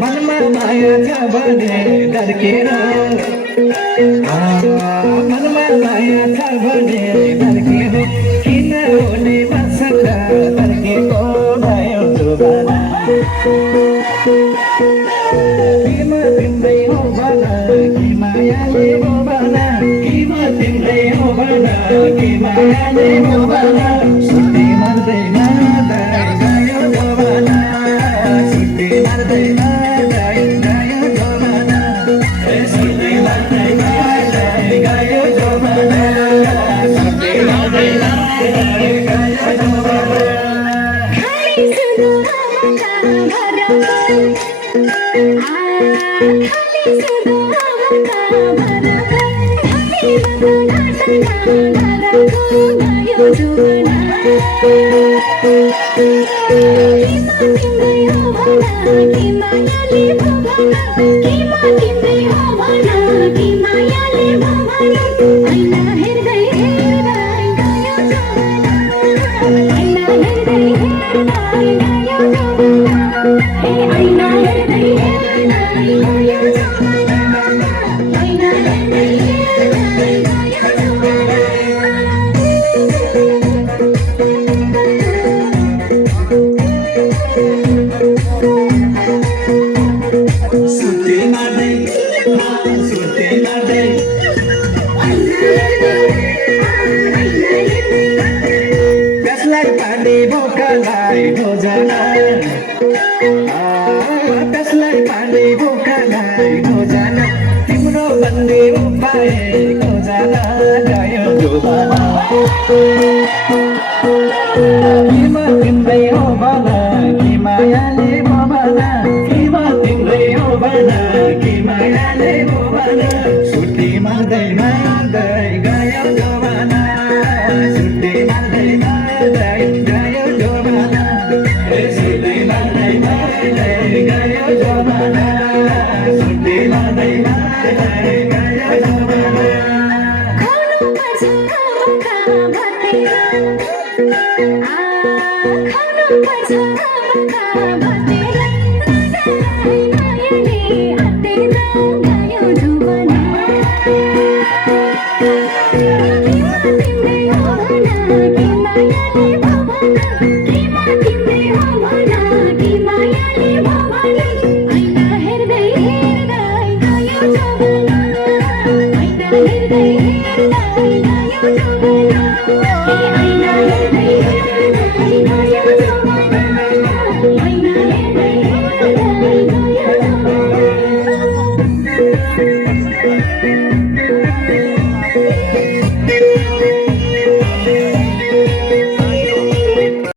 मनमा माया छ भने धर्केर मनमा माया छ भने धर्केर किन हुने मसँग धर्केको भयो जुबाना किमा तिम्रै हो भन कि मायाले हो भन किमा तिम्रै हो भन कि मायाले हो भन सुति मर्दैन गयो जमाना सुति मर्दैन गयो जमाना सुति मर्दैन गयो जमाना सुति मर्दैन गयो जमाना कसलाई पानी बोकालाई भोजना कसलाई पानी बोकालाई भोजना तिम्रो भन्ने उपाय खोजना गयो जुबाना किमा तिम्रै हो भन कि मायाले हो भन किमा तिम्रै हो भन कि मायाले हो भन सुति मर्दैन गयो जमाना सुति मर्दैन गयो जमाना सुति मर्दैन गयो जमाना सुति मर्दैन गयो जमाना खानु पर्छ